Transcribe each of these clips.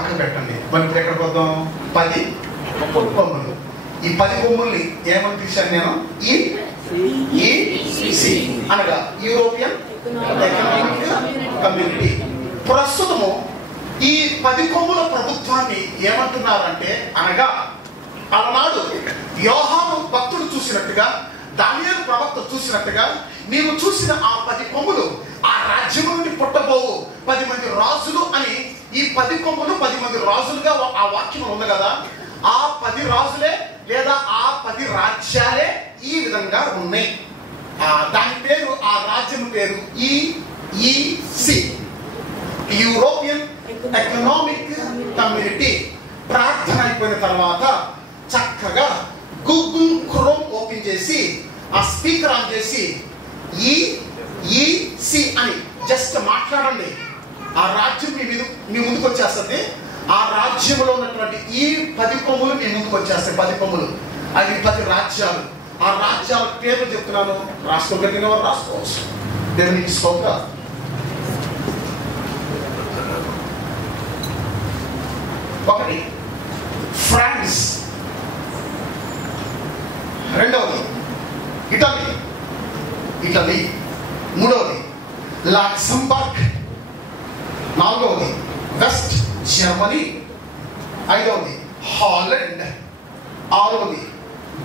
పెట్టండి. మరి ఇప్పుడు ఎక్కడికి వద్దాం? 10 కొమ్ములు. ఈ 10 కొమ్ముల్ని ఏమని పిలిచాను నేను? EEC అనగా యూరోపియన్ ఎకనామిక్ కమ్యూనిటీ. ప్రస్తుతము ఈ 10 కొమ్ముల ప్రభుత్వాన్ని ఏమంటున్నారంటే, అనగా అలనాడు యోహాను భక్తుడు చూసినట్టుగా, దానియేలు ప్రవక్త చూసినట్టుగా, నీవు చూసిన ఆ 10 కొమ్ములు ఆ రాజ్యం నుండి పుట్టబోవు 10 మంది రాజులు అని. ఈ 10 కొమ్ములు 10 మంది రాజులుగా ఆ వాక్యం ఉంది కదా. ఆ 10 రాజులే లేదా ఆ 10 రాజ్యాలే ఈ విధంగా ఉన్నాయి. దాని పేరు, ఆ రాజ్యం పేరు EEC, యూరోపియన్ ఎకనామిక్ కమ్యూనిటీ. ప్రార్థన అయిపోయిన తర్వాత చక్కగా గూగుల్ క్రోమ్ ఓపెన్ చేసి ఆ స్పీకర్ ఆన్ చేసి EEC అని జస్ట్ మాట్లాడండి. ఆ రాజ్యం మీ ముందుకు వచ్చేస్తుంది. ఆ రాజ్యంలో ఉన్నటువంటి ఈ 10 కొమ్ములు మీ ముందుకు వచ్చేస్తాయి. 10 కొమ్ములు, అవి 10 రాజ్యాలు. ఆ రాజ్యాల పేర్లు చెప్తున్నాను, రాసుకోగలిగిన వారు రాసుకోవచ్చు. దేవునికి స్తోత్రం. ఒకటి ఫ్రాన్స్, రెండవది ఇటలీ, మూడవది లక్సెంబర్గ్, నాలుగవది వెస్ట్ జర్మనీ, ఐదవది హాలండ్, ఆరవది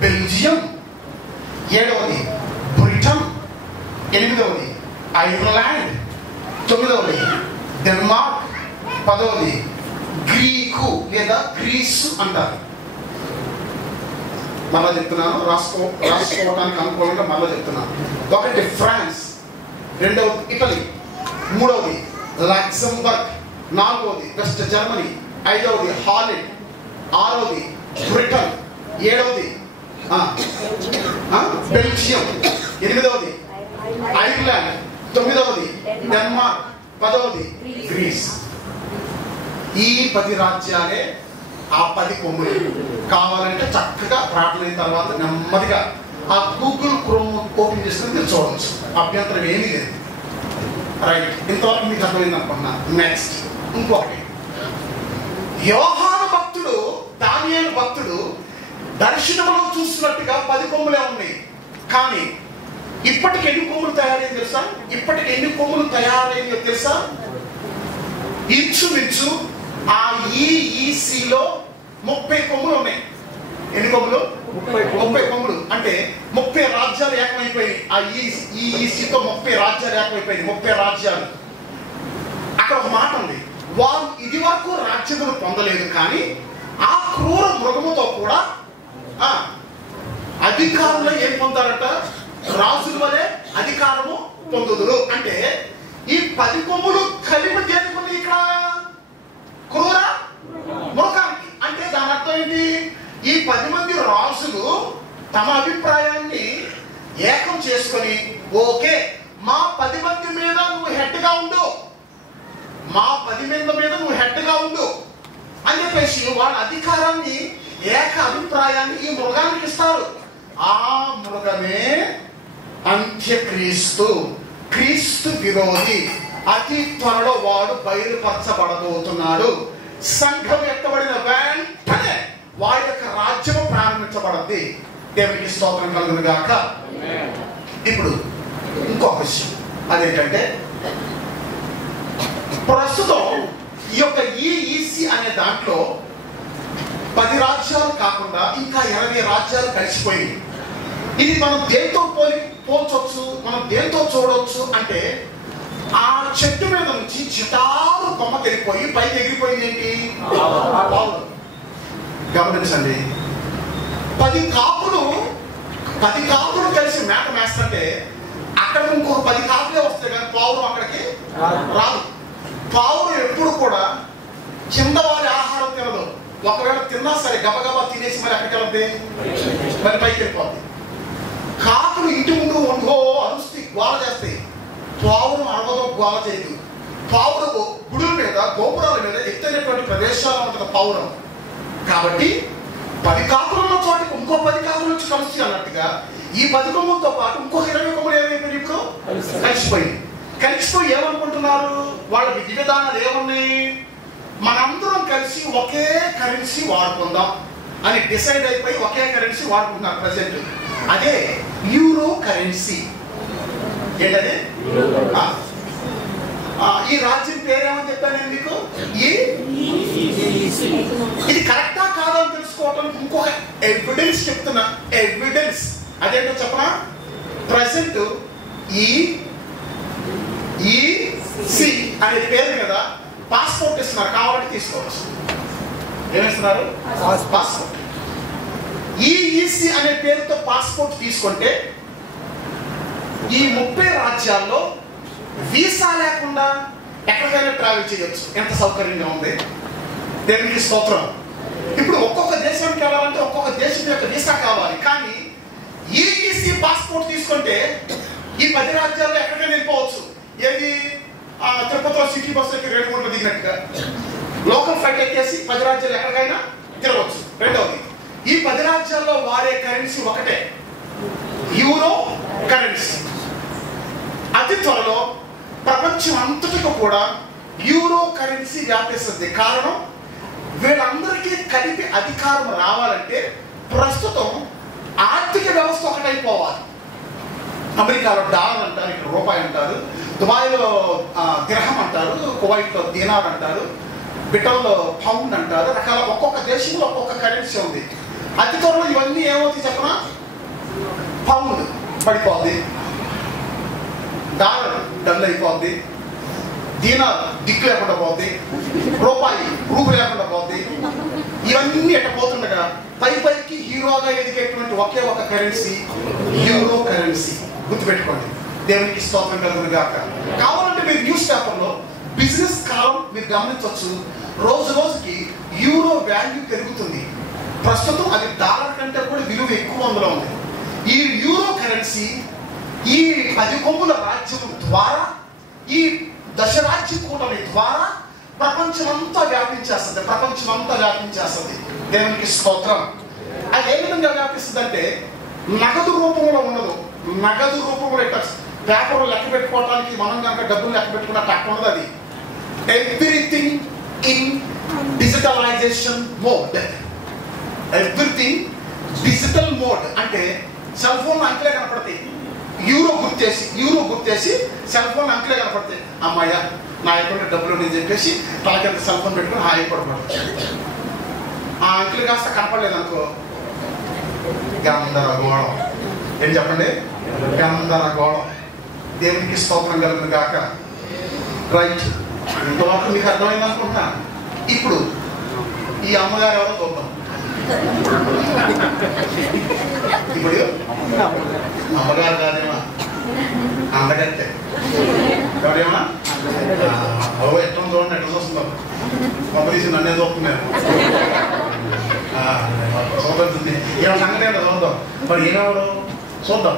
బెల్జియం, ఏడవది బ్రిటన్, ఎనిమిదవది ఐర్లాండ్, తొమ్మిదవది డెన్మార్క్, పదవది గ్రీకు లేదా గ్రీసు అంటారు. మళ్ళా చెప్తున్నాను, రాసుకోవడానికి అనుకూలంగా మళ్ళా చెప్తున్నాను. ఒకటి ఫ్రాన్స్, రెండవది ఇటలీ, మూడవది లక్సెంబర్గ్, నాలుగవది వెస్ట్ జర్మనీ, ఐదవది హాలండ్, ఆరవది బ్రిటన్, ఏడవది బెల్జియం, ఎనిమిదవది ఐర్లాండ్, తొమ్మిదవది డెన్మార్క్, పదవది గ్రీస్. ఈ 10 రాజ్యాలే ఆ 10 కొమ్ములు. కావాలంటే చక్కగా ప్రార్థన అయిన తర్వాత నెమ్మదిగా ఆ గూగుల్ క్రోమ్ ఓపెన్ చేసుకుని మీరు చూడవచ్చు. అభ్యంతరం ఏమీ లేదు. రైట్, ఇంతవరకు మీకు అర్థమైంది అనుకున్నా. నెక్స్ట్ ఇంకొకటి, యోహాను భక్తుడు, దానియేలు భక్తుడు దర్శనంలో చూసినట్టుగా 10 కొమ్ములే ఉన్నాయి. కానీ ఇప్పటికి ఎన్ని కొమ్ములు తయారైంది తెలుసా? ఇప్పటికి ఎన్ని కొమ్ములు తయారైందో తెలుసా? ఇంచుమించు ఆ EECలో 30 కొమ్ములు ఉన్నాయి. ఎన్ని కొమ్ములు? 30 కొమ్ములు. అంటే 30 రాజ్యాలు ఏకమైపోయి, ఆ EECతో 30 రాజ్యాలు ఏకమైపోయింది. 30 రాజ్యాలు. అక్కడ ఒక మాట ఉంది, వారు ఇది వరకు రాజ్యములు పొందలేదు, కానీ ఆ క్రూర మృగముతో కూడా అధికారులు ఏం పొందారట? రాజుల వలె అధికారము పొందుదురు. అంటే ఈ 10 కొమ్ములు కలిపి దేనికి ఇక్కడ? క్రూర మృగానికి. అంటే దాని అర్థం ఏంటి? ఈ 10 మంది రాజులు తమ అభిప్రాయాన్ని ఏకం చేసుకొని, ఓకే మా 10 మంది మీద నువ్వు హెడ్గా ఉండు, మా 10 మంది మీద నువ్వు హెడ్గా ఉండు అని చెప్పేసి వాళ్ళ అధికారాన్ని, ఏక అభిప్రాయాన్ని ఈ మృగానికి ఇస్తారు. ఆ మృగమే అంత్యక్రీస్తు, క్రీస్తు విరోధి. అతి త్వరలో వాడు బయలుపరచబడబోతున్నాడు. సంఘం ఎత్తబడిన వెంటనే వాడి యొక్క రాజ్యము ప్రారంభించబడింది. దేవునికి స్తోత్రం కలుగును గాక. ఇప్పుడు ఇంకొక విషయం, అదేంటంటే ప్రస్తుతం ఈ యొక్క EEC అనే దాంట్లో 10 రాజ్యాలు కాకుండా ఇంకా 20 రాజ్యాలు కలిసిపోయింది. ఇది మనం దేంతో పోల్చొచ్చు, మనం దేంతో చూడవచ్చు అంటే, ఆ చెట్టు మీద నుంచి చిటారు కొమ్మకి వెళ్ళిపోయి పైకి ఎగిరిపోయింది ఏంటి? గమనించండి, 10 కాపులు కలిసి మేత మేస్తుంటే అక్కడ ఇంకొక 10 కాపులే వస్తాయి, కానీ పావురం అక్కడికి రాదు. పావురం ఎప్పుడు కూడా కింద వారి ఆహారం తినదు. ఒకవేళ తిన్నా సరే గబగబా తినేసి మరి అక్కడికి వెళ్తే మరి పైకి వెళ్ళిపోద్ది. కాకులు ఇంటి ముందు వండుకో అరుస్తాయి, గోల చేస్తాయి. పావురం అరవదో గోల చేయదు. పావురం గుడుల మీద, గోపురాల మీద, ఎత్తైనటువంటి ప్రదేశాలు ఉంటుంది పావురం. కాబట్టి 10 కాకులు ఉన్న చోటికి ఇంకో 10 కాకులు వచ్చి కలుస్తాయి అన్నట్టుగా ఈ 10 కొమ్ములతో పాటు ఇంకొక 20 కొమ్ములు ఏమైపోయి ఇప్పుడు కలిసిపోయి ఏమనుకుంటున్నారు? వాళ్ళ విధి విధానాలు ఏమున్నాయి? మనందరం కలిసి ఒకే కరెన్సీ వాడుకుందాం అని డిసైడ్ అయిపోయి ఒకే కరెన్సీ వాడుకుంటున్నారు ప్రజెంట్. అదే యూరో కరెన్సీ. ఏంటది? ఈ రాజ్యం పేరేమని చెప్పాను నేను మీకు. ఇది కరెక్టా కాదా అని తెలుసుకోవడానికి ఇంకొక ఎవిడెన్స్ చెప్తున్నా. ఎవిడెన్స్ అదేంటో చెప్పనా? ప్రజెంట్ ఈఈసి అనే పేరు మీద పాస్పోర్ట్ ఇస్తున్నారు, కావాలంటే తీసుకోవచ్చు. ఏమిస్తున్నారు? పాస్పోర్ట్. ఈఈసి అనే పేరుతో పాస్పోర్ట్ తీసుకుంటే ఈ 30 రాజ్యాల్లో వీసా లేకుండా ఎక్కడికైనా ట్రావెల్ చేయొచ్చు. ఎంత సౌకర్యంగా ఉంది. దేవునికి స్తోత్రం. ఇప్పుడు ఒక్కొక్క దేశానికి వెళ్ళాలంటే ఒక్కొక్క దేశం యొక్క వీసా కావాలి. కానీ ఈఈసి పాస్పోర్ట్ తీసుకుంటే ఈ 10 రాజ్యాల్లో ఎక్కడికైనా వెళ్ళిపోవచ్చు. ఏది? తిరుపతిలో సిటీ బస్సు ఎక్కి 2 గంటలు దిగినట్టుగా లోకల్ ఫ్లైట్ ఎక్కేసి 10 రాజ్యాలు ఎక్కడికైనా తిరగవచ్చు. రెండవది, ఈ 10 రాజ్యాల్లో వాడే కరెన్సీ ఒకటే, యూరో కరెన్సీ. అతి త్వరలో ప్రపంచం అంతటికి కూడా యూరో కరెన్సీ వ్యాపిస్తుంది. కారణం, వీళ్ళందరికీ కలిపి అధికారం రావాలంటే ప్రస్తుతం ఆర్థిక వ్యవస్థ ఒకటైపోవాలి. అమెరికాలో డాలర్ అంటారు, ఇక్కడ రూపాయి అంటారు, దుబాయ్లో దిర్హం అంటారు, కువైట్లో దీనార్ అంటారు, బ్రిటన్లో పౌండ్ అంటారు. రకాల ఒక్కొక్క దేశంలో ఒక్కొక్క కరెన్సీ ఉంది. అతి త్వరలో ఇవన్నీ ఏమవుతాయి చెప్పనా? పౌండ్ పడిపోద్ది, డాలర్ డల్ అయిపోద్ది, దీనార్ దిక్కు లేకుండా పోద్ది, రూపాయి రూపు లేకుండా పోద్ది. ఇవన్నీ ఎట్ట పోతుండగా పైకి హీరోగా ఎదిగేటువంటి ఒకే ఒక కరెన్సీ యూరో కరెన్సీ. గుర్తుపెట్టుకోండి. దేవునికి స్తోత్రం కలుగును గాక. కావాలంటే మీరు న్యూస్ పేపర్లో బిజినెస్ కాలం మీరు గమనించవచ్చు. రోజు రోజుకి యూరో వాల్యూ పెరుగుతుంది. ప్రస్తుతం అది డాలర్ కంటే కూడా విలువ ఎక్కువ అందులో ఉంది. ఈ యూరో కరెన్సీ ఈ 10 కొమ్ముల రాజ్యం ద్వారా, ఈ దశరాజ్య కూటమి ద్వారా ప్రపంచమంతా వ్యాపించేస్తుంది. ప్రపంచమంతా వ్యాపించేస్తుంది. దేవునికి స్తోత్రం. అది ఏ విధంగా వ్యాపిస్తుంది అంటే నగదు రూపంలో ఉండదు. నగదు రూపంలో ఇట్లా పేపర్లు లెక్క పెట్టుకోవడానికి మనం కనుక డబ్బులు లెక్క పెట్టుకున్నట్టు అక్కడ ఉండదు. అది everything in digitalisation mode. Everything digital mode అంటే సెల్ ఫోన్ అంకెలే కనపడతాయి. యూరో గుర్తేసి సెల్ ఫోన్ అంకెలే కనపడతాయి. అమ్మాయ నా అకౌంట్లో డబ్బులు ఉండని చెప్పేసి తలకింద సెల్ ఫోన్ పెట్టుకుని హాయి పడిపోతాడు. ఆ అంకెలు కాస్త కనపడలేదు అనుకో, గందరగోళం. ఏం చెప్పండి? గందరగోళం. దేవునికి స్తోత్రం కలుగును గాక. రైట్, ఇంతవరకు మీకు అర్థమైంది అనుకుంటా. ఇప్పుడు ఈ అమ్మగారు ఎవరో చూద్దాం. ఇప్పుడు అమ్మగారు కాదేమా, అందగట్టే ఎవరేమా ఎట్లా చూడండి, ఎట్లా చూస్తున్నాం. పంపదీసి నన్నే చూస్తున్నాను. చూద్దాం ఏమైనా సంగతి ఏంటో చూద్దాం. మరి ఏమేవాడు చూద్దాం.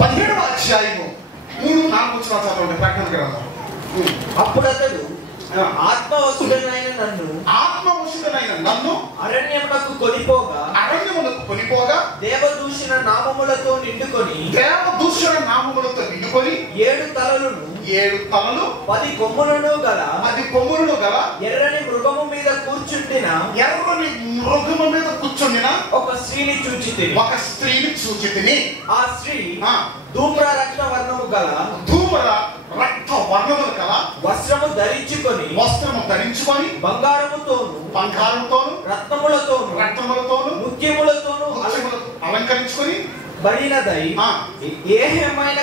17వ అధ్యాయము 3-4 వచనాలు ప్రకటన గ్రంథం. అప్పుడు అతడు ఆత్మవశుడనైన నన్ను అరణ్యమునకు కొనిపోగా దేవదూషణ నామములతో నిండుకొని 7 తలలను 10 కొమ్ములను గల ఎర్రని మృగము మీద కూర్చుండిన ఒక స్త్రీని చూచితిని. ఆ స్త్రీ ధూమ్ర రక్త వర్ణము గల వస్త్రము ధరించుకొని బంగారముతోను రత్నములతోను ముత్యములతోను అలంకరించుకొని బడినదై ఏహ్యమైన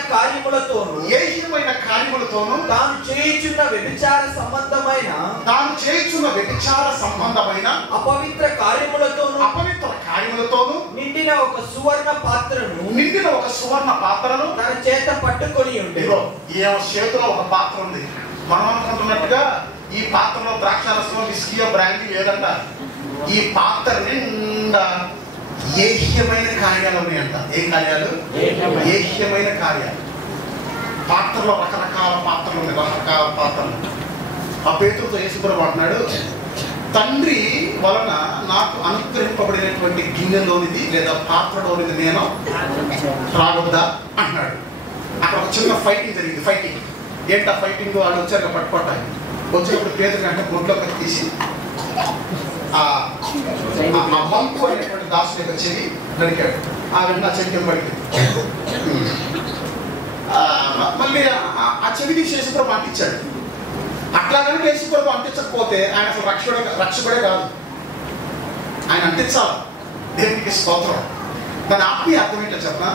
కార్యములతోను తాను చేయుచున్న వ్యభిచార సంబంధమైన అపవిత్ర కార్యములతోను నిండిన ఒక సువర్ణ పాత్రను తన చేత పట్టుకొని ఉండేది. చేతిలో ఒక పాత్ర ఉంది. మనం అనుకుంటున్నట్టుగా ఈ పాత్రలో ద్రాక్షారసం, విస్కీయో, బ్రాండీ లేదంట. ఈ పాత్ర నిండా ఏహ్యమైన కార్యాలు ఉన్నాయంట. ఏ కార్యాలు? ఏహ్యమైన కార్యాలు. పాత్రలో రకరకాల పాత్రలు ఉన్నాయి, రకరకాల పాత్రలు. ఆ పేతురుతో యేసుప్రభువు అంటున్నాడు, తండ్రి వలన నాకు అనుగ్రహింపబడినటువంటి గిన్నెలోనిది లేదా పాత్రలోనిది నేను త్రాగొద్దా అంటున్నాడు. అక్కడ ఒక చిన్న ఫైటింగ్ జరిగింది. ఏంటా ఫైటింగ్? వాళ్ళు వచ్చారు పట్టుకోవటానికి. వచ్చినప్పుడు పేతురు అంటే గుంట్లోకి తీసి మంకు అనేటువంటి దాసుని యొక్క చెవి నరికాడు. ఆ వెంటనే ఆ చెవి కింద పడిపోయింది. మళ్ళీ ఆ చెవి తీసి యేసుప్రభు అంటించాడు. అట్లా కనుక యేసుప్రభు అంటించకపోతే ఆయన అసలు రక్షకుడే కాదు. ఆయన అంటించాలి. దేవునికి స్తోత్రం. దాని ఆత్మీయ అర్థం ఏంటో చెప్పనా?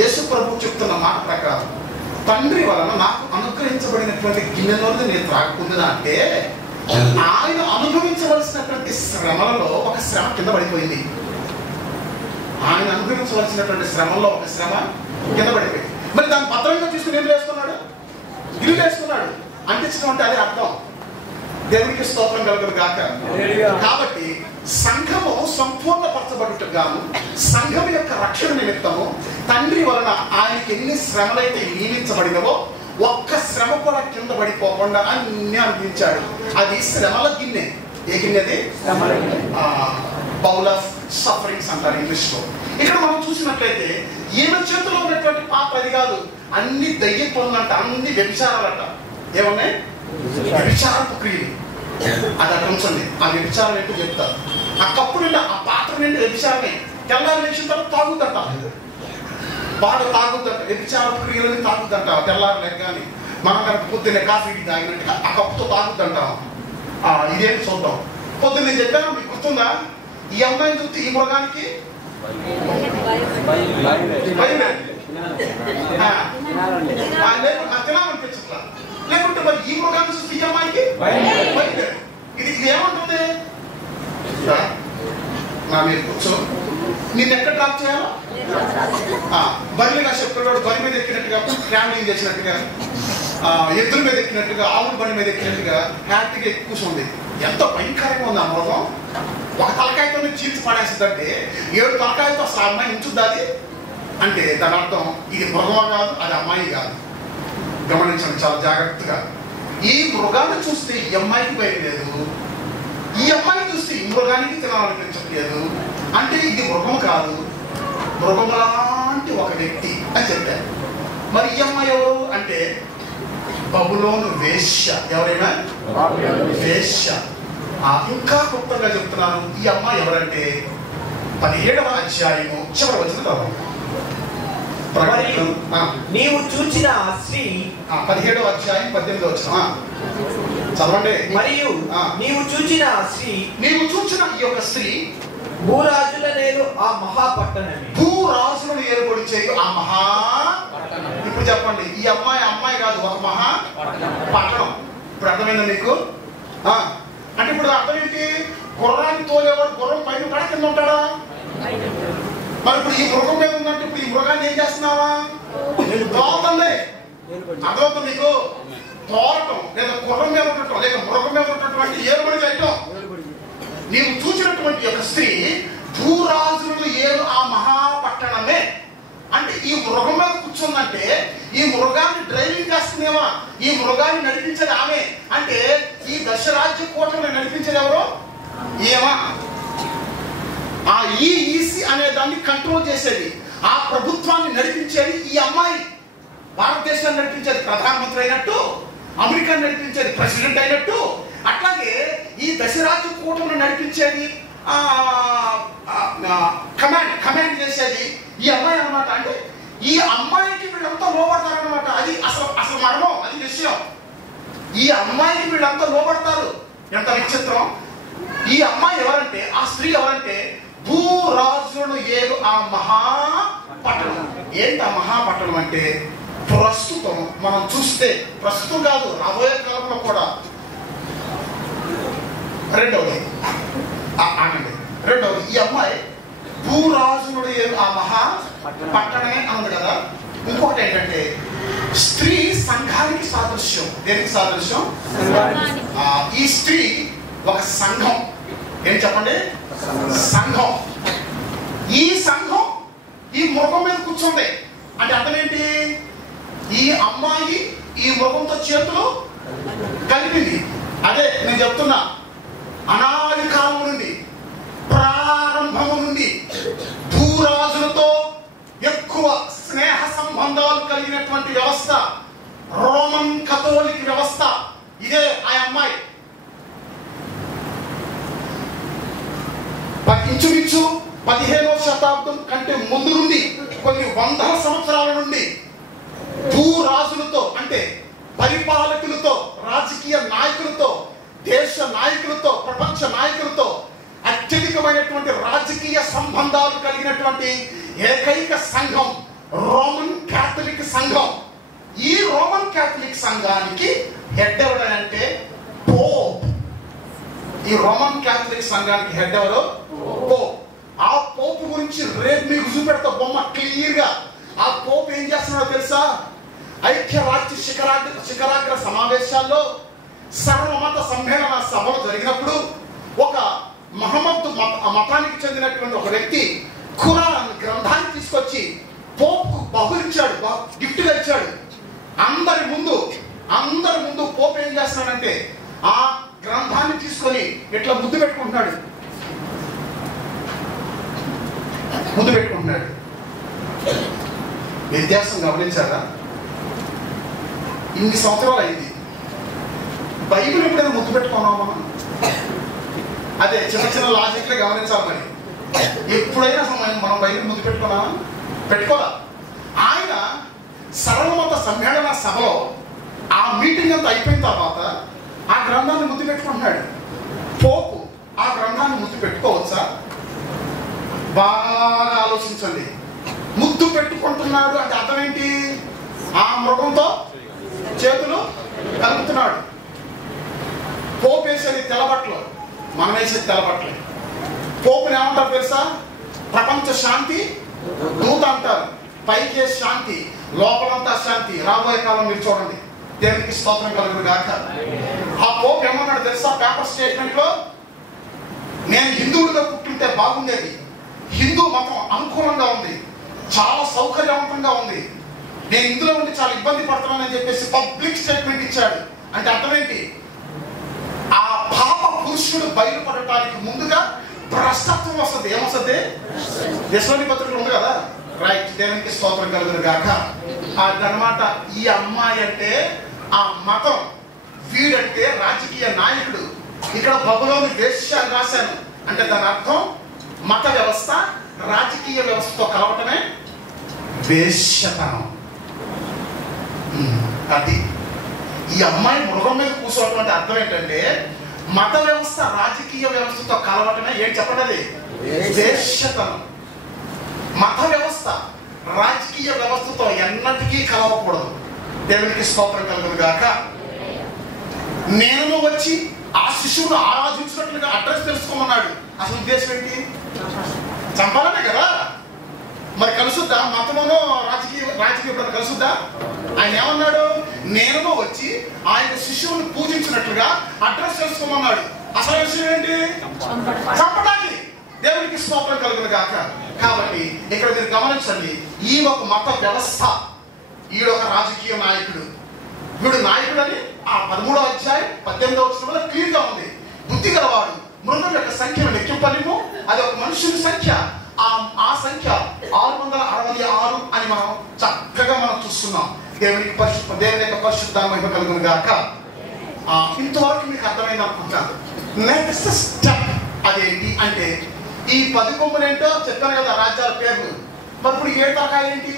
యేసుప్రభు చెప్తున్న మాట ప్రకారం తండ్రి వలన నాకు అనుగ్రహించబడినటువంటి గిన్నెలోని నేను త్రాగుకుందా అంటే ఆయన అనుభవించవలసినటువంటి శ్రమలలో ఒక శ్రమ కింద పడిపోయింది. ఆయన అనుభవించవలసినటువంటి శ్రమల్లో ఒక శ్రమ కింద పడిపోయింది. మరి దాన్ని భద్రంగా తీసుకుని ఏం వేసుకున్నాడు? గిన్నె వేసుకున్నాడు. అంటించడం అంటే అదే అర్థం. దేవునికి స్తోత్రం కలుగును గాక. కాబట్టి సంఘము సంపూర్ణపరచబడుటగాను సంఘం యొక్క రక్షణ నిమిత్తము తండ్రి వలన ఆయనకి ఎన్ని శ్రమలైతే నియమించబడినవో ఒక్క శ్రమ కూడా కింద పడిపోకుండా అన్ని అనిపించాడు. అది శ్రమల గిన్నె. ఏ గిన్నెది? బౌల్ ఆఫ్ సఫరింగ్స్ అంటారు ఇంగ్లీష్ లో. ఇక్కడ మనం చూసినట్లయితే ఈమె చేతిలో ఉన్నటువంటి పాత్ర అది కాదు. అన్ని దయ్య పనులంట, అన్ని వ్యభిచారాలంట. ఏమన్నాయి? వ్యభిచారపు క్రియలు. అది అక్కడ ఉంచండి. ఆ వ్యభిచారం ఏంటో చెప్తారు. ఆ కప్పు నిండా ఆ పాత్ర నిండా వ్యభిచారమే. తెల్లారి లేచిన తర్వాత తాగుద్దంట, బాగా తాగుద్దంట. వ్యభిచార క్రియలని తాగుద్దంట. తెల్లారి లెగ్గాని మనం కనుక పొద్దున్నే కాఫీ తాగినట్టుగా ఆ కప్పుతో తాగుద్దంటాం. ఇదేంటి చూద్దాం. పొద్దున్న నేను చెప్పాను, మీకు గుర్తుందా? ఈ అమ్మాయిని చూస్తే ఈ మృగానికి తినాలనిపించట్లా. లేకుంటే మరి ఈ మృగాన్ని చూస్తే ఈ అమ్మాయికి ఇది ఏమంటుంది? నా మీద కూర్చో, నిన్ను ఎక్కడ డ్రాప్ చేయాలో బరిగా చెప్పేవాడు. బరి మీద ఎక్కినట్టుగా, ట్రావెలింగ్ చేసినట్టుగా, ఎద్దుల మీద ఎక్కినట్టుగా, ఆవుల బండి మీద ఎక్కినట్టుగా హ్యాపీగా ఎక్కువ కూర్చుంది. ఎంత భయంకరంగా ఉంది ఆ మృగం. ఒక తలకాయతో చీల్చి పడేస్తుందంటే 7 తలకాయలతో అసలు ఆ అమ్మాయి ఉంచుద్దా? అది అంటే దాని అర్థం ఇది మృగం కాదు, అది అమ్మాయి కాదు. గమనించండి చాలా జాగ్రత్తగా. ఈ మృగాన్ని చూస్తే ఈ అమ్మాయికి భయం లేదు, ఈ అమ్మాయిని చూస్తే ఈ మృగానికి తినాలనిపించట్లేదు. అంటే ఇది మృగం కాదు, మృగం లాంటి ఒక వ్యక్తి అని చెప్పారు. మరి ఈ అమ్మాయి ఎవరు అంటే బబులోను వేశ్య. ఎవరైనా వేశ్య. ఇంకా క్లుప్తంగా చెప్తున్నాను. ఈ అమ్మాయి ఎవరంటే 17వ అధ్యాయము చివరి వచనం నీవు చూచిన స్త్రీ. 17వ అధ్యాయం 18వ వచనం చదవండి. మరియు నీవు చూచిన స్త్రీ, నీవు చూచిన ఈ యొక్క స్త్రీ భూరాజుల నేలు ఆ మహాపట్టణమే. భూరాజులను ఏర్పడిచేది ఆ మహా. ఇప్పుడు చెప్పండి, ఈ అమ్మాయి కాదు, ఒక మహా పట్టణం. ఇప్పుడు అర్థమైందా మీకు? అంటే ఇప్పుడు అర్థం ఏంటి? గుర్రాన్ని తోలేవాడు గుర్రం పైన ఉంటాడా కింద ఉంటాడా? మరి ఇప్పుడు ఈ మృగం మీద ఉందంటే ఇప్పుడు ఈ మృగాన్ని ఏం చేస్తున్నావా? తోలుతుంది. అర్థమవుతుంది మీకు? తోలటం లేదా గుర్రం మీద ఉండటం లేక మృగం మీద ఉన్నటువంటి ఏలుబడి చేయటం. నీవు చూసినటువంటి యొక్క స్త్రీ భూరాజులను ఏలు ఆ మహాపట్టణమే. అంటే ఈ మృగం మీద కూర్చుందంటే ఈ మృగాన్ని డ్రైవింగ్ చేస్తుందేమా? ఈ మృగాన్ని నడిపించేది ఆమె. అంటే ఈ దశరాజ్య కోటను నడిపించేది ఎవరు? ఏమా? ఆ ఈసీ అనే దాన్ని కంట్రోల్ చేసేది, ఆ ప్రభుత్వాన్ని నడిపించేది ఈ అమ్మాయి. భారతదేశాన్ని నడిపించేది ప్రధానమంత్రి అయినట్టు, అమెరికా నడిపించేది ప్రెసిడెంట్ అయినట్టు, అట్లాగే ఈ దశరాజ్య కూటమిని నడిపించేది కమాండ్ చేసేది ఈ అమ్మాయి అన్నమాట. అంటే ఈ అమ్మాయికి వీళ్ళంతా లోబడతారన్నమాట. అది అసలు మర్మం, అది విషయం. ఈ అమ్మాయికి వీళ్ళంతా లోబడతారు. ఎంత విచిత్రం! ఈ అమ్మాయి ఎవరంటే, ఆ స్త్రీ ఎవరంటే భూరాజులను ఏలు ఆ మహాపట్టణం. ఏంటి ఆ మహాపట్టణం అంటే? ప్రస్తుతం మనం చూస్తే, ప్రస్తుతం కాదు రాబోయే కాలంలో కూడా, రెండవది ఈ అమ్మాయి భూరాజునుడు ఏలు ఆ మహా పట్టణమే అన్నది కదా. ఇంకొకటి ఏంటంటే స్త్రీ సంఘానికి సాదృశ్యం. దేనికి సాదృశ్యం? ఈ స్త్రీ ఒక సంఘం. ఏం చెప్పండి? సంఘం. ఈ సంఘం ఈ మృగం మీద కూర్చుంది అంటే అర్థం ఏంటి? ఈ అమ్మాయి ఈ మృగంతో చేతులు కలిపింది. అదే నేను చెప్తున్నా, అనాది కాలం నుండి, ప్రారంభము నుండి భూరాజులతో ఎక్కువ స్నేహ సంబంధాలు కలిగినటువంటి వ్యవస్థ రోమన్ కథోలిక్ వ్యవస్థ. ఇదే ఆ అమ్మాయి. ఇంచుమించు 15వ శతాబ్దం కంటే ముందు నుండి కొన్ని వందల సంవత్సరాల నుండి భూరాజులతో అంటే పరిపాలకులతో, రాజకీయ నాయకులతో, దేశ నాయకులతో, ప్రపంచ నాయకులతో అత్యధికమైనటువంటి రాజకీయ సంబంధాలు కలిగినటువంటి ఏకైక సంఘం రోమన్ క్యాథలిక్ సంఘం. ఈ రోమన్ క్యాథలిక్ సంఘానికి హెడ్ ఎవరంటే పోప్. ఈ రోమన్ క్యాథలిక్ సంఘానికి హెడ్ ఎవరు? పోప్. ఆ పోప్ గురించి రేపు మీకు చూపెడతా బొమ్మ క్లియర్ గా. ఆ పోప్ ఏం చేస్తున్నాడో తెలుసా? ఐక్యరాజ్య శిఖరాగ్ర సమావేశాల్లో సర్వమత సమ్మేళన సభలు జరిగినప్పుడు ఒక మహమ్మద్ మతానికి చెందినటువంటి ఒక వ్యక్తి ఖురాన్ గ్రంథాన్ని తీసుకొచ్చి పోప్కు బహురించాడు, గిఫ్ట్గా ఇచ్చాడు. అందరి ముందు పోప్ ఏం చేస్తున్నాడంటే ఆ గ్రంథాన్ని తీసుకొని ఇట్లా ముద్దు పెట్టుకుంటున్నాడు. వ్యత్యాసం గమనించారా? ఇన్ని సంవత్సరాలు అయింది. బైబిల్ ఎప్పుడైనా ముద్దు పెట్టుకున్నామా మనం? అదే చిన్న చిన్న లాజిక్లే గమనించాలి. మరి ఎప్పుడైనా మనం బైబిల్ ముద్దు పెట్టుకున్నామా? పెట్టుకోరా. ఆయన సర్వమత సమ్మేళన సభలో ఆ మీటింగ్ అంతా అయిపోయిన తర్వాత ఆ గ్రంథాన్ని ముద్దు పెట్టుకుంటున్నాడు. పోపు ఆ గ్రంథాన్ని ముద్దు పెట్టుకోవచ్చా? బాగా ఆలోచించండి. ముద్దు పెట్టుకుంటున్నాడు అంటే అర్థం ఏంటి? ఆ మృగంతో చేతులు కలుపుతున్నాడు. పోపు వేసేది తెల్లబట్టలు, మనం వేసేది తెల్లబట్టలు. పోపుని ఏమంటారు తెలుసా? ప్రపంచ శాంతి దూత అంటారు. పైకి శాంతి, లోపలంతా శాంతి. రాబోయే కాలం మీరు చూడండి. దేవునికి స్తోత్రం కలుగును గాక. ఆ పోపు ఏమన్నాడు తెలుసా? పేపర్ స్టేట్మెంట్ లో, నేను హిందువులుగా పుట్టింటే బాగుండేది, హిందూ మతం అనుకూలంగా ఉంది, చాలా సౌకర్యవంతంగా ఉంది, నేను ఇందులో ఉండి చాలా ఇబ్బంది పడుతున్నానని చెప్పేసి పబ్లిక్ స్టేట్మెంట్ ఇచ్చాడు. అంటే అర్థం ఏంటి? ఆ పాప పురుషుడు బయలుపడటానికి ముందుగా భ్రష్టత్వం వస్తుంది. ఏమొస్తుంది? యెషోని పత్రికలు ఉంది కదా, రైట్. దేవునికి స్తోత్రం కలుగును గాక. అదనమాట. ఈ అమ్మాయి అంటే ఆ మతం, వీడంటే రాజకీయ నాయకుడు. ఇక్కడ బబులోని వేశ్య రాశాను అంటే దాని అర్థం మత వ్యవస్థ రాజకీయ వ్యవస్థతో కలవటమే వేశ్యతనం. అది ఈ అమ్మాయి మృగం మీద కూర్చోవటం అంటే అర్థం ఏంటంటే మత వ్యవస్థ రాజకీయ వ్యవస్థతో కలవటమే ఏంటి చెప్పండి? వేశ్యతనం. మత వ్యవస్థ రాజకీయ వ్యవస్థతో ఎన్నటికీ కలవకూడదు. దేవునికి స్తోత్రం కలుగును గాక. నేను వచ్చి ఆ శిశువును ఆరాధించినట్లుగా అడ్రస్ తెలుసుకోమన్నాడు. అసలు ఉద్దేశం ఏంటి? చంపాలనే కదా. మరి కలుసుద్దా? మతమును రాజకీయ కలుసుద్దా? ఆయన ఏమన్నాడు? నేను వచ్చి ఆయన శిశువుని పూజించినట్లుగా అడ్రస్ తెలుసుకోమన్నాడు. అసలు విషయం ఏంటి? చంపడానికి. దేవునికి స్తోత్రం కలుగును గాక. కాబట్టి ఇక్కడ మీరు గమనించండి, ఈ ఒక మత వ్యవస్థ, ఈడొక రాజకీయ నాయకుడు. వీడు నాయకుడని ఆ 13వ అధ్యాయం 18వ వచనంలో క్లియర్ గా ఉంది. బుద్ధి గలవాడు మృగం యొక్క సంఖ్యను లెక్కింపలేము, అది ఒక మనుషుని సంఖ్య. ఆ సంఖ్య 666 అని మనం చక్కగా చూస్తున్నాం. దేవుని యొక్క పరిశుద్ధ మహిమ కలుగును గాక. ఇంతవరకు మీకు అర్థమైంది అనుకుంటాను. నెక్స్ట్ స్టెప్ అదేంటి అంటే ఈ 10 కొమ్ములు ఏంటో చెప్పాను కదా, రాజ్యాల పేర్లు. మరి ఇప్పుడు 7 తలకాయలు ఏంటి?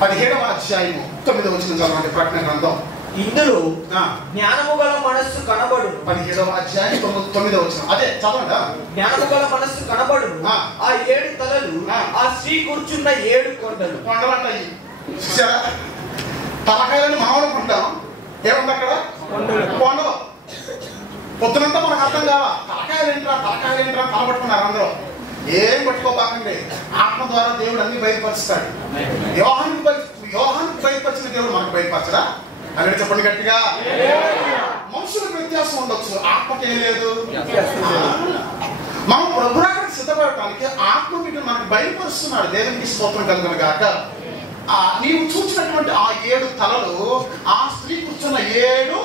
17వ అధ్యాయము 9వ వచనం చదవండి. ప్రకటన గ్రంథం. ఇందులో జ్ఞానము గల మనస్సు కనబడు. 17వ అధ్యాయం 9వ వచనం. అదే చదవండి. జ్ఞానము గల మనస్సు కనబడు. ఆ 7 తలలు ఆ స్త్రీ కూర్చున్న 7 కొండలు. కొండలు అంటాయి. చూసారా? తలకాయలని మనం అనుకుంటాం. ఏముంది అక్కడ? కొండలు. పొద్దునంతా మనకు అర్థం కావా? తలకాయలు ఏంట్రా తలపట్టుకున్నారు అందరూ. ఏం పట్టుకోబాకండి. ఆత్మ ద్వారా దేవుడు అన్ని బయలుపరుస్తాడు. యోహానికి బయలుపరిచిన దేవుడు మనకు బయలుపరచడా? అని చెప్పండి గట్టిగా. మనుషులకు వ్యత్యాసం ఉండొచ్చు, ఆత్మకేం లేదు. మనం ప్రభురానికి సిద్ధపడటానికి ఆత్మ బిడ్డ మనకు బయలుపరుస్తున్నాడు. దేవునికి స్తోత్రం కలుగును గాక. నీవు చూసినటువంటి ఆ 7 తలలు ఆ స్త్రీ కూర్చున్న 7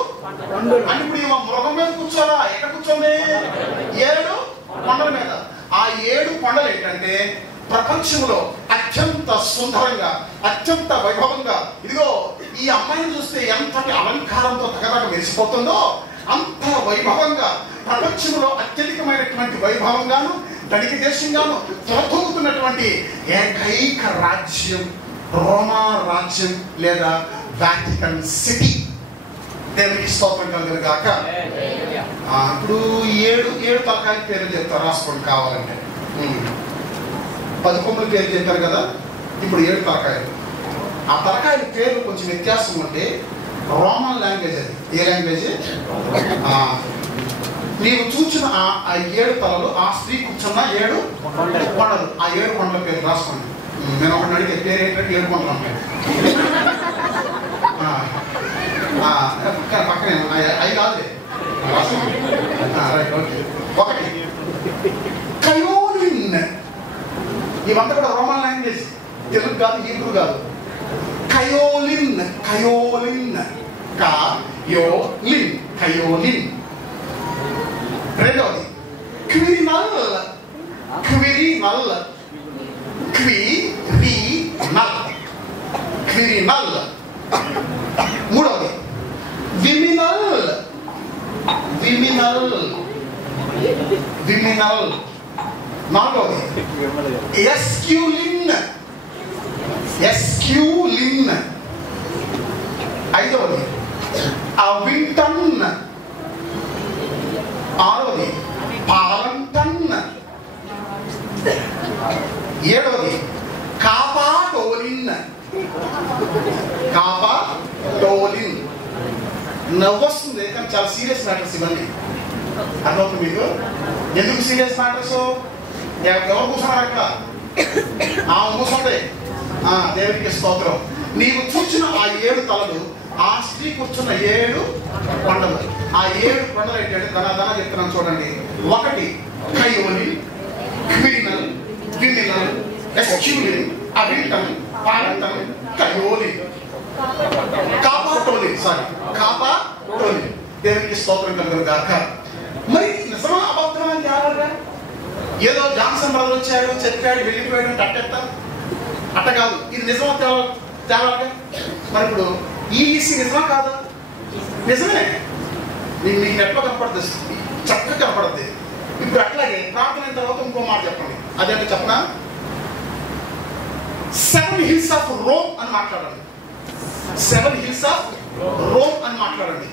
అని. ఇప్పుడు ఈ మృగం మీద కూర్చోరా? ఎక్కడ కూర్చోండి? 7 కొండల మీద. ఆ 7 కొండలు ఏంటంటే ప్రపంచంలో అత్యంత సుందరంగా, అత్యంత వైభవంగా, ఇదిగో ఈ అమ్మాయిని చూస్తే ఎంతటి అలంకారంతో తగదగ మెరిసిపోతుందో అంత వైభవంగా ప్రపంచంలో అత్యధికమైనటువంటి వైభవంగాను ధనిక దేశంగాను తొలతూగుతున్నటువంటి ఏకైక రాజ్యం రోమా రాజ్యం లేదా వాటికన్ సిటీ. దేవునికి స్తోత్రం కలుగును గాక. ఇప్పుడు ఏడు తలకాయల పేర్లు చెప్తారు, రాసుకోండి కావాలంటే. 10 కొమ్ముల పేర్లు చెప్పారు కదా, ఇప్పుడు 7 తలకాయలు. ఆ తలకాయల పేర్లు కొంచెం వ్యత్యాసం ఉంటే రోమన్ లాంగ్వేజ్. అది ఏ లాంగ్వేజ్? నీవు చూసిన ఆ 7 తలలు, ఆ స్త్రీ కూర్చున్న 7 కొండలు, ఆ 7 కొండల పేరు రాసుకోండి. నేను ఒకటి అడిగే పేరు ఏంటంటే 7 కొండలు అంటాడు. పక్కనే అవి కాదులే, రాసుకోండి. Right, okay. ఒకటి కయోలిన్. ఇవంతా కూడా రోమన్ లాంగ్వేజ్, తెలుగు కాదు, హీబ్రూ కాదు. Kaolin, kaolin, kaolin, kaolin. రెండవది క్విరినల్, క్విరినల్, క్విరినల్, క్విరినల్. మూడవది విమినల్, విమినల్, విమినల్. నాలుగవది ఎస్క్యూలిన్, ఎస్క్యూలిన్. ఐదవది అవింటన్. ఆరవది పాలంటన్. ఏడవది కాపాటోలిన్, కాపాటోలిన్. నవ్వొస్తుంది కానీ చాలా సీరియస్ మ్యాటర్స్ ఇవన్నీ. అర్థమవుతుంది మీకు? ఎందుకు సీరియస్ మ్యాటర్స్? ఎవరు కూర్చున్నారు అక్కడ? కూర్చోండి. దేవునికి స్తోత్రం. నీవు చూసిన ఆ 7 తలలు, ఆ స్త్రీ కూర్చున్న 7 కొండలు. ఆ 7 కొండలు ఏంటంటే దనా చెప్తున్నాను చూడండి. ఒకటి కయోలిన్, క్విరినల్, విమినల్, ఎస్క్యూలిన్, అవింటన్, పాలంటన్, కయోలిన్, కాపాటోలిన్. కాపాటోలిన్. దేవునికి స్తోత్రం కలుగును గాక. మరి నిజమా అబద్ధం అని తేవాలిగా? ఏదో జాన్సన్ బ్రదర్ వచ్చాడు, చెప్పాడు, వెళ్ళిపోయాడు అట్ట కాదు. ఇది నిజమా తేవాలిగా? మరి ఇప్పుడు ఈసీ నిజమా కాదా? నిజమే. మీకు ఎట్లా కనపడుతుంది? చక్కగా కనపడుతుంది. ఇప్పుడు అట్లాగే ప్రార్థన అయిన తర్వాత ఇంకో మాట చెప్పండి. అదేంటో చెప్పనా? 7 hills of Rome అని మాట్లాడండి. 7 hills of Rome అని మాట్లాడండి.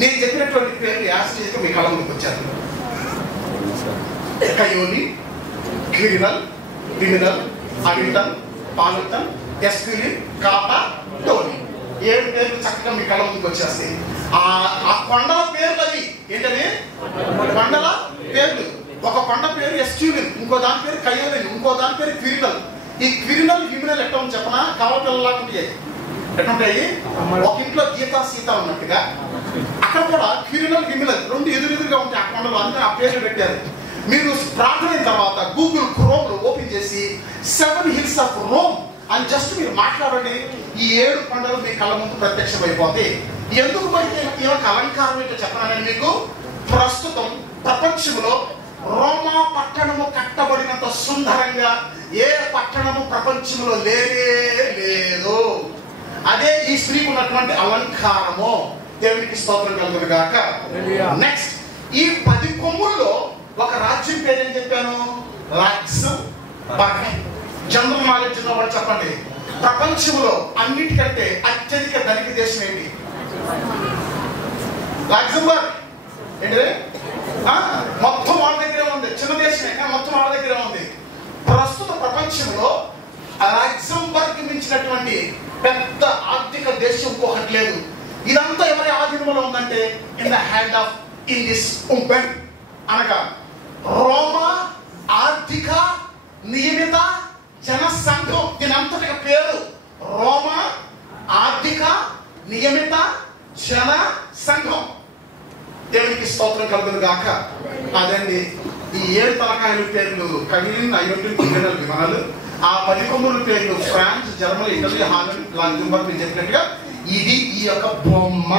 నేను చెప్పినటువంటి పేర్లు యాస్ట్రీగా మీ కళ్ళ ముందుకు వచ్చారు. కయోలి, క్విరినల్, విమినల్, అవింటన్, పాలంటన్, ఎస్క్యూలిన్, కాపాటోలిన్. 7 పేర్లు చక్కగా మీ కళ్ళ ముందుకు వచ్చేస్తాయి. ఆ కొండల పేర్లు అవి ఏంటనే? కొండల పేర్లు. ఒక కొండ పేరు ఎస్క్యూలిన్, ఇంకో దాని పేరు కయోలిన్, ఇంకో దాని పేరు క్విరినల్. ఈ క్విరినల్, విమినల్ ఎట్లా ఉంది చెప్పనా? కావపిల్లలాగా ఉంటాయి. ఎట్లుంటాయి? ఒక ఇంట్లో గీత సీత ఉన్నట్టుగా అక్కడ కూడా క్విరినల్, విమినల్ 2 ఎదురుగా ఉంటాయి ఆ కొండలు. అందుకే ఆ పేర్లు పెట్టారు. మీరు ప్రార్థన అయిన తర్వాత గూగుల్ క్రోమ్ లో ఓపెన్ చేసి 7 hills of Rome అని జస్ట్ మీరు మాట్లాడండి. ఈ 7 కొండలు మీ కళ్ళ ముందు ప్రత్యక్షమైపోతాయి. ఎందుకు అయితే ఈ యొక్క అలంకారం ఏంటో చెప్పాలని మీకు. ప్రస్తుతం ప్రపంచంలో రోమా పట్టణము కట్టబడినంత సుందరంగా ఏ పట్టణము ప్రపంచంలో లేదు. అదే ఈ స్త్రీకి ఉన్నటువంటి అలంకారము. దేవునికి స్తోత్రం కలుగును గాక. నెక్స్ట్, ఈ 10 కొమ్ముల్లో ఒక రాజ్యం పేరు ఏం చెప్పాను? లక్సెంబర్గ్. జనరల్ నాలెడ్జ్ ఉన్న వాళ్ళు చెప్పండి. ప్రపంచంలో అన్నిటికంటే అత్యధిక ధనిక దేశం ఏంటి? లక్సెంబర్గ్. ఏంటి? మొత్తం వాళ్ళ దగ్గరే ఉంది. చిన్న దేశమే కానీ మొత్తం వాళ్ళ దగ్గరే ఉంది. ప్రస్తుత ప్రపంచంలో లక్సెంబర్గ్ మించినటువంటి పెద్ద ఆర్థిక దేశం ఇంకొకటి లేదు. ఇదంతా ఎవరి ఆధీనంలో ఉందంటే in the hand of English women. అనగా రోమా ఆర్థిక నియమిత జన సంఘం. దీనంతటి పేరు రోమా ఆర్థిక నియమిత జన సంఘం. దేవునికి స్తోత్రం కలుగును గాక. అదండి ఈ 7 తలకాయల పేర్లు కవిలిన్, అయోలిన్, క్విరినల్, విమినల్. ఆ 10 కొమ్ముల పేర్లు France, Germany, Italy, Holland, Luxembourg. నేను చెప్పినట్టుగా ఇది ఈ యొక్క బొమ్మ.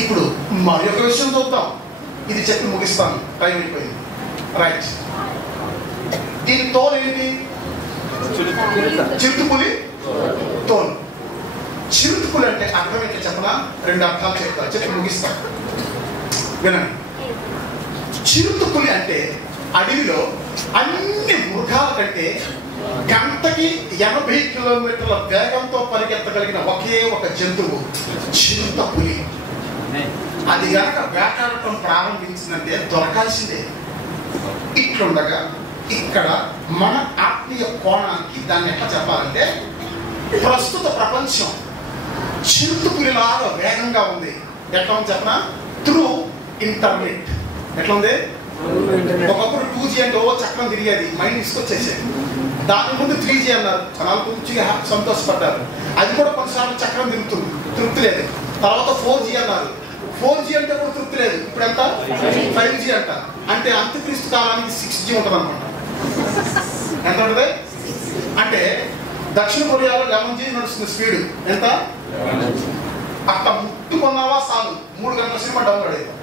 ఇప్పుడు మరి ఒక విషయం చూద్దాం. ఇది చెప్పి ముగిస్తాను, టైం అయిపోయింది. రైట్. దీని తోలు ఏంటి? చిరుతుపులి తోలు. చిరుతుపులి అంటే అర్థం ఏంటో చెప్పనా? 2 అర్థాలు చెప్తా, చెప్పి ముగిస్తాను. వినండి. చిరుతపులి అంటే అడవిలో అన్ని మృగాల కంటే గంటకి 80 కిలోమీటర్ల వేగంతో పరిగెత్తగలిగిన ఒకే ఒక జంతువు చిరుతపులి. అది కనుక వేటాడటం ప్రారంభించిందంటే దొరకాల్సిందే. ఇట్లుండగా ఇక్కడ మన ఆత్మీయ కోణానికి దాన్ని ఎట్లా చెప్పాలంటే, ప్రస్తుత ప్రపంచం చిరుతపులిలాగా వేగంగా ఉంది. ఎట్లా ఉంది చెప్పనా? Through internet. ఎట్లా ఉంది? ఒకప్పుడు 2G అంటే చక్రం తిరిగేది, మైండ్ తీసుకొచ్చేసేది. దాని ముందు 3G అన్నారు, జనాలు కొంచెం సంతోషపడ్డారు. అది కూడా కొన్నిసార్లు చక్రం తిరుగుతుంది, తృప్తి లేదు. తర్వాత 4G అన్నారు, 4G అంటే కూడా తృప్తి లేదు. ఇప్పుడు ఎంత? 5G అంట. అంటే అంత్యక్రీస్తు కాలానికి 6G ఉంటుంది అనమాట. ఎంత ఉంటుంది అంటే దక్షిణ కొరియాలో 11G నడుస్తుంది స్పీడ్. ఎంత? అక్కడ ముట్టుకున్నావా చాలు 3 గంటల సినిమా డౌన్లోడ్ అయ్యింది.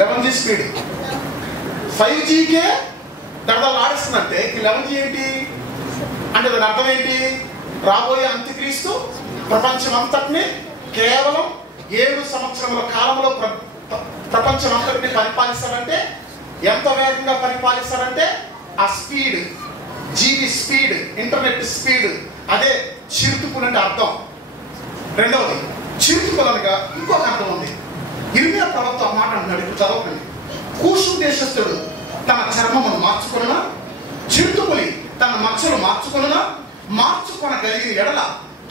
11G speed. 5Gకే దడదలు ఆడిస్తుందంటే 11G ఏంటి అంటే దాని అర్థం ఏంటి? రాబోయే అంత్యక్రీస్తు ప్రపంచం అంతటిని కేవలం 7 సంవత్సరముల కాలంలో ప్రపంచం అంతటిని పరిపాలిస్తారంటే ఎంత వేగంగా పరిపాలిస్తారంటే ఆ speed, GB speed, internet speed. అదే చిరుతపులి అంటే అర్థం. రెండవది చిరుతపులి అనగా ఇంకొక అర్థం ఉంది. ఇర్మియా ప్రవక్త ఆ మాట అంటున్నాడు, ఇప్పుడు చదవకండి. కూషు దేశస్థుడు తన చర్మమును మార్చుకొనునా, చిరుతపులి తన మచ్చలు మార్చుకొనునా, మార్చుకొనగలిగిన ఎడల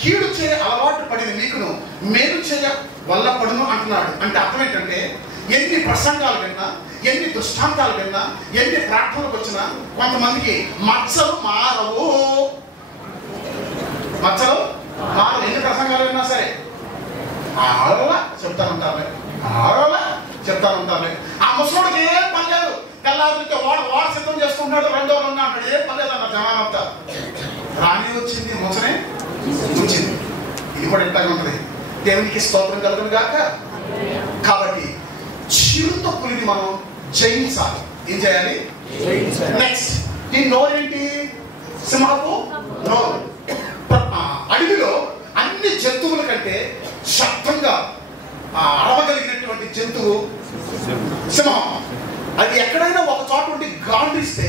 కీడు చేయ అలవాటు పడిన మీకును మేలు చేయ వల్ల పడును అంటున్నాడు. అంటే అర్థం ఏంటంటే, ఎన్ని ప్రసంగాలు విన్నా, ఎన్ని దృష్టాంతాలు విన్నా, ఎన్ని ప్రార్థనలకు వచ్చినా కొంతమందికి మచ్చలు మారవు. మచ్చలు మారవు. ఎన్ని ప్రసంగాలు విన్నా సరే ఆరోలా చెప్తానంటారు, ఆరోలా చెప్తానంటారు. ఆ ముసలోడికి ఏం పని లేదు, తెల్లారితే వాడు సిద్ధం చేసుకుంటాడు, 2 రోజులు ఉన్నా అంటాడు, ఏం పని లేదన్న జనాలంతా. రాని వచ్చింది, ముసనే వచ్చింది. ఇది కూడా ఇంతగా ఉంటుంది. దేవునికి స్తోత్రం కలుగును గాక. కాబట్టి చిరుతపులిని మనం జయించాలి. ఏం చేయాలి? నెక్స్ట్, ఈ నోరేంటి? సింహపు నోరు. అడవిలో అన్ని జంతువుల కంటే శబ్దంగా అరవగలిగినటువంటి జంతువు సింహం. అది ఎక్కడైనా ఒక చోట ఉండి గాండ్రిస్తే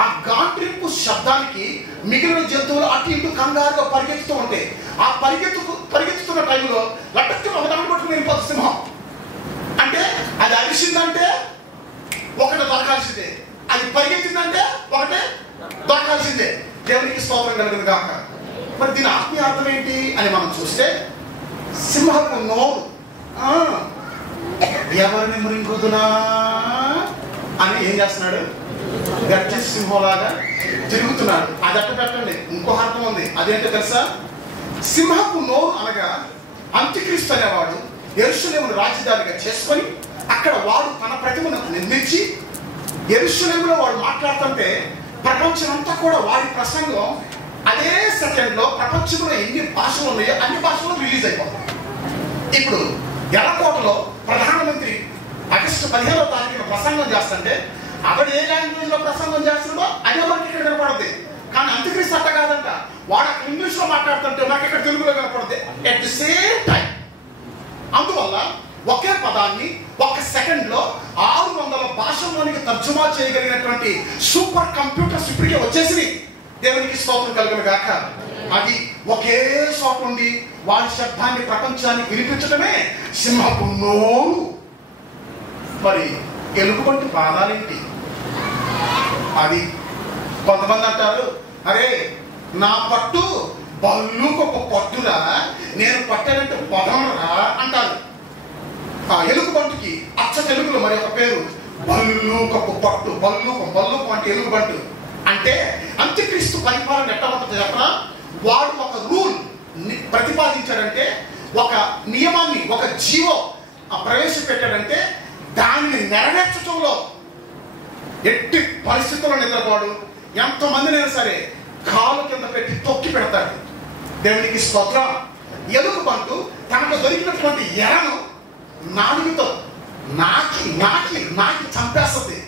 ఆ గాండ్రింపు శబ్దానికి మిగిలిన జంతువులు అటు ఇటు కంగారుగా పరిగెత్తుతూ ఉంటాయి. ఆ పరిగెత్తుతున్న టైంలో లట్టక్కున ఒక దాన్ని పట్టుకుని వెళ్ళిపోతుంది సింహం. అంటే అది అరిసిందంటే ఒకటి దొరకాల్సిందే, అది పరిగెత్తిందంటే ఒకటే దొరకాల్సిందే. దేవునికి స్తోత్రం కలుగును గాక. మరి దీని ఆత్మీయ అర్థం ఏంటి అని మనం చూస్తే, సింహపు నోరు ఎవరిని మృంగుదునా అని ఏం చేస్తున్నాడు? గట్టి సింహంలాగా తిరుగుతున్నాడు. అది అట్ట పెట్టండి. ఇంకో అర్థం ఉంది, అదేంటో తెలుసా? సింహపు నోరు అనగా అంత్యక్రీస్తు అనేవాడు యెరూషలేమును రాజధానిగా చేసుకొని అక్కడ వాడు తన ప్రతిమను నిర్మించి యెరూషలేములో వాడు మాట్లాడుతుంటే ప్రపంచం అంతా కూడా వాడి ప్రసంగం అదే సెకండ్లో ప్రపంచంలో ఎన్ని భాషలు ఉన్నాయో అన్ని భాషలు రిలీజ్ అయిపోతాయి. ఇప్పుడు ఎర్రకోటలో ప్రధానమంత్రి ఆగస్టు 15వ తారీఖున ప్రసంగం చేస్తుంటే అక్కడ ఏ లాంగ్వేజ్ లో ప్రసంగం చేస్తున్నాడో అదే మనకి ఇక్కడ కనపడుతుంది. కానీ అంత్యక్రీస్తు అట్ట కాదంట, వాడు అక్కడ ఇంగ్లీష్ లో మాట్లాడుతుంటే నాకు ఇక్కడ తెలుగులో కనపడుతుంది ఎట్ ది సేమ్ టైం. అందువల్ల ఒకే పదాన్ని 1 సెకండ్ లో 600 భాషల్లోనికి తర్జుమా చేయగలిగినటువంటి సూపర్ కంప్యూటర్స్ ఇప్పటికే వచ్చేసి దేవునికి స్తోత్రం కలుగును గాక. అది ఒకే చోట ఉండి వాడి శబ్దాన్ని ప్రపంచానికి వినిపించడమే సింహపు నోరు. మరి ఎలుగుబంటి పాదాలేంటి? అది కొంతమంది అంటారు, అరే నా పట్టు బల్లుకొక పట్టురా, నేను పట్టానంటే పొదనరా అంటారు. ఆ ఎలుగుబంటికి అచ్చ తెలుగులో మరి ఒక పేరు బల్లుకొక పట్టు. బల్లుకు అంటే ఎలుగుబంటు. అంటే అంత్యక్రీస్తు పరిపాలన ఎట్లా ఉంటుంది చెప్పనా? వాడు ఒక రూల్ ప్రతిపాదించాడంటే, ఒక నియమాన్ని, ఒక జీవో ప్రవేశపెట్టాడంటే దానిని నెరవేర్చడంలో ఎట్టి పరిస్థితుల్లో నిద్రపోడు. ఎంతమందినైనా సరే కాలు కింద పెట్టి తొక్కి పెడతాడు. దేవునికి స్తోత్రం. ఎలుగుబంటు తనకు దొరికినటువంటి ఎరను నాలుగుతో నాకి నాకి నాకి చంపేస్తుంది.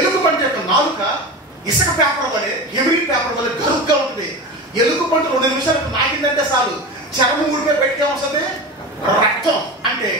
ఎలుగుబంటి యొక్క నాలుక ఇసుక పేపర్ వలె, ఎమిరీ పేపర్ వలె గరుగ్గా ఉంటుంది. ఎలుగుబంటి 2 నిమిషాలకు నాకిందంటే చాలు చర్మం ఊడిపోయి బయటకే వస్తుంది రక్తం. అంటే